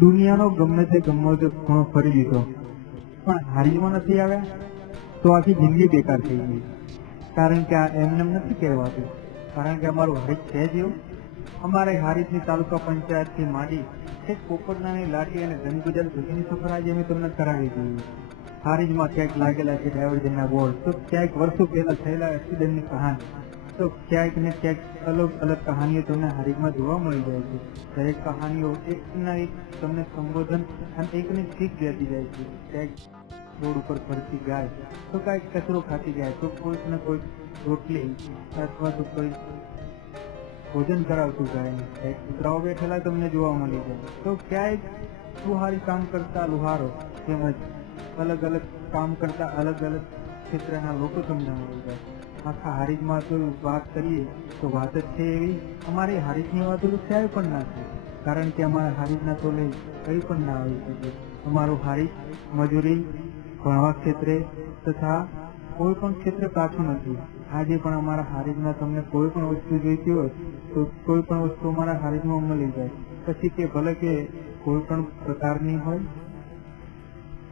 દુનિયાનો ગમે તે ગમે તે ખૂણો ફરી લીધો. પણ હારીજમાં નથી આવ્યા? તો આખી જિંદગી બેકાર થઈ ગઈ. કારણ કે આ એમને એમ નથી કહેવાતું. કારણ કે અમારું હરીફ છે જ એવું. અમારે હારીફની તાલુકા પંચાયતથી માંડી છેક પોપટનાની લાઠી અને ધનગુજર સુધીની સફર અમે તમને કરાવી દીધી. હારીજમાં ક્યાંક લાગેલા છે ડાયવર્જનના બોર્ડ તો ક્યાંક વર્ષો પહેલા થયેલા એક્સિડન્ટની કહાની. તો ક્યાંક ને ક્યાંક અલગ અલગ કહાનીઓ તમને હારીજમાં જોવા મળી જાય છે દરેક કહાનીઓ એકના એક તમને સંબોધન અને એકને શીખ દેતી જાય છે ક્યાંક રોડ ઉપર ફરતી ગાય તો કાંઈક કચરો ખાતી જાય તો કોઈક ને કોઈક રોટલી અથવા તો કોઈ ભોજન કરાવતું ગાય ક્યાંક કૂતરાઓ બેઠેલા તમને જોવા મળી જાય તો ક્યાંક લુહારી કામ કરતા લુહારો તેમજ અલગ અલગ કામ કરતા અલગ અલગ ક્ષેત્રના લોકો તમને મળી જાય આખા હારીજમાં જો વાત કરીએ, તો વાત જ છે એવી, અમારે હારીજની વાતો ક્યાંય પણ ના થાય, કારણ કે અમારા હારીજના તોલે કંઈ પણ ના આવી શકે. અમારો હારીજ મજૂરી, ભણવા ક્ષેત્રે તથા કોઈ પણ ક્ષેત્રે પાછું નથી. આજે પણ અમારા હારીજમાં તમને કોઈ પણ વસ્તુ જોઈતી હોય, તો કોઈ પણ વસ્તુ અમારા હારીજમાં મળી જાય. પછી તે ભલે કે કોઈ પણ પ્રકારની હોય.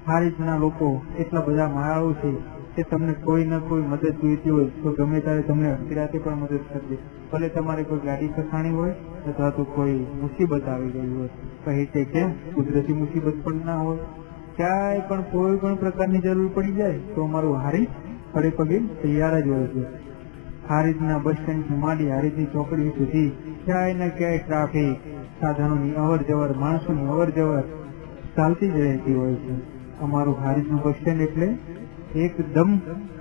હારીજના લોકો એટલા બધા માયાળુ છે કે તમને કોઈ ના કોઈ મદદ જોઈતી હોય, તો ગમે ત્યારે તમને અડધી પણ મદદ કરશે ભલે તમારે કોઈ ગાડી ફસાણી હોય, અથવા તો કોઈ મુસીબત આવી ગઈ હોય કહે છે કે કુદરતી મુસીબત પણ ના હોય. ક્યાંય પણ કોઈ પણ પ્રકારની જરૂર પડી જાય, તો અમારું હારીજ ખડે પગે તૈયાર જ હોય છે. હારીજના બસ સ્ટેન્ડથી માંડી હારીજની ચોકડી સુધી ક્યાંય ને ક્યાંય ટ્રાફિક, સાધનોની અવર જવર માણસોની અવર જવર ચાલતી જ રહેતી હોય છે. અમારું હારીજનું બસ સ્ટેન્ડ એટલે એકદમ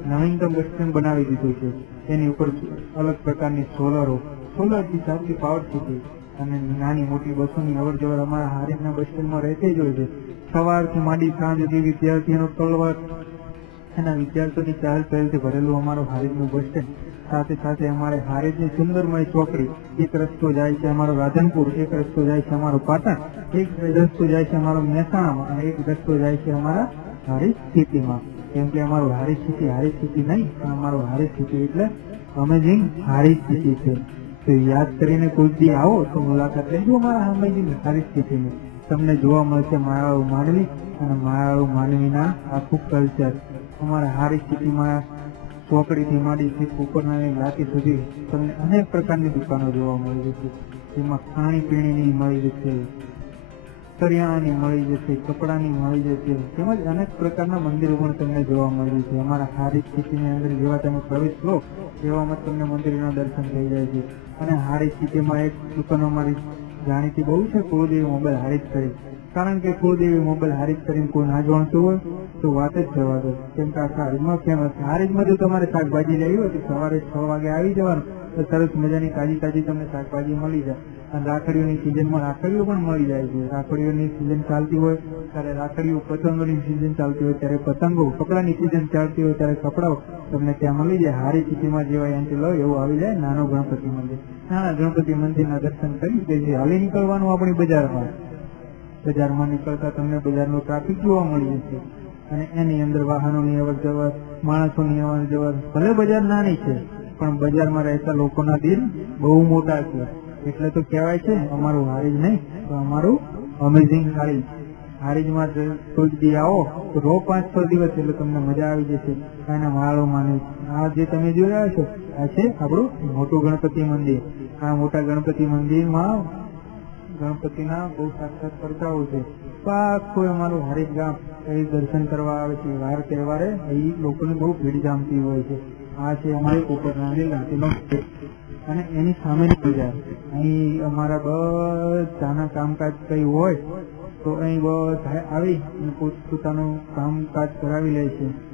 નવીનતમ બસ સ્ટેન્ડ બનાવી દીધું છે. એની ઉપર અલગ પ્રકારની સોલરો, સોલરથી ચાલતી પાવર સુધી અને નાની મોટી બસોની અવર જવર અમારા હારીજના બસ સ્ટેન્ડમાં રહેતી જ હોય છે. સવારથી માંડી સાંજ સુધી વિદ્યાર્થીઓનો કલવર એના વિદ્યાર્થીઓની ચાલ પહેલથી ભરેલું અમારું હારીજનું બસ સ્ટેન્ડ સાથે સાથે અમારે હારેજની સુંદરમય ચોકડી, એક રસ્તો જાય છે અમારો રાધનપુર, એક રસ્તો જાય છે અમારો પાટણ, એક રસ્તો જાય છે અમારો મહેસાણામાં અને એક રસ્તો જાય છે અમારા હારીજ સિટીમાં. કેમ કે અમારું હારીજ સ્થિતિ હારીજ સ્થિતિ નહીં, પણ અમારું હારીજ સ્થિતિ એટલે અમેઝિંગ હારીજ સ્થિતિ છે. તો યાદ કરીને કોઈ આવો તો મુલાકાત લેજો અમારા અમેઝિંગ હારીજ સ્થિતિની તમને જોવા મળશે માયાળુ માનવી અને માયાળુ માનવીના આખું કલ્ચર અમારા હારી સિટીમાં ચોકડીથી માંડી ઉપરના લાતી સુધી તમને અનેક પ્રકારની દુકાનો જોવા મળી જશે. જેમાં ખાણી પીણીની મળી જશે, કરિયાણાની મળી જશે, કપડાની મળી જશે, તેમજ અનેક પ્રકારના મંદિરો પણ તમને જોવા મળી છે અમારા હારી સિટીની અંદર જેવા તમે પ્રવેશ લો તેવામાં તમને મંદિરના દર્શન થઈ જાય છે. અને હારી સિટીમાં એક દુકાન અમારી જાણીતી બહુ છે કુળદેવી મોબાઈલ હારીજ કરી. કારણ કે કુળદેવી મોબાઈલ હારીજ કરીને કોઈ ના જાણતું હોય, તો વાત જ જવા દો. કેમ કે આખા હારીજમાં ફેમસ હારીજમાં જો તમારે શાકભાજી લેવી હોય તો સવારે છ વાગે આવી જવાનું, તો સરસ મજાની તાજી તાજી તમને શાકભાજી મળી જાય. અને રાખડીઓની સિઝનમાં રાખડીઓ પણ મળી જાય છે. રાખડીઓની સિઝન ચાલતી હોય, ત્યારે રાખડીઓ પતંગોની સિઝન ચાલતી હોય, ત્યારે પતંગો કપડાની સિઝન ચાલતી હોય, ત્યારે કપડાઓ તમને ત્યાં મળી જાય. હારી સ્થિતિમાં જેવા લો, એવું આવી જાય, નાનો ગણપતિ મંદિર. નાના ગણપતિ મંદિરના દર્શન કરી પછી હાલી નીકળવાનું આપણી બજારમાં. બજારમાં નીકળતા તમને બજારનો ટ્રાફિક જોવા મળી જશે. અને એની અંદર વાહનોની અવર જવર, માણસોની અવર જવર ભલે બજાર નાની છે, પણ બજારમાં રહેતા લોકોના દિલ બહુ મોટા છે. એટલે તો કહેવાય છે અમારું હારીજ નહીં, તો અમારું અમેઝિંગ હારીજ. હારીજમાં કોઈ દી આવો, તો રો પાંચ છ દિવસ એટલે તમને મજા આવી જશે. એના માળો માની આ જે તમે જોઈ રહ્યા છો, આ છે આપણું મોટું ગણપતિ મંદિર. આ મોટા ગણપતિ મંદિરમાં ગણપતિના બહુ સાક્ષાત કરતાઓ છે. તો આખું અમારું હરેક ગામ એ દર્શન કરવા આવે છે. વાર તહેવારે અહીં લોકોને બહુ ભીડ જામતી હોય છે. આ છે અમારી પોપટનાની લાંચીનો અને એની સામેની બજાર અહીં અમારા બધાના કામકાજ કઈ હોય તો અહીં બધા આવી પોતાનું કામકાજ કરાવી લે છે.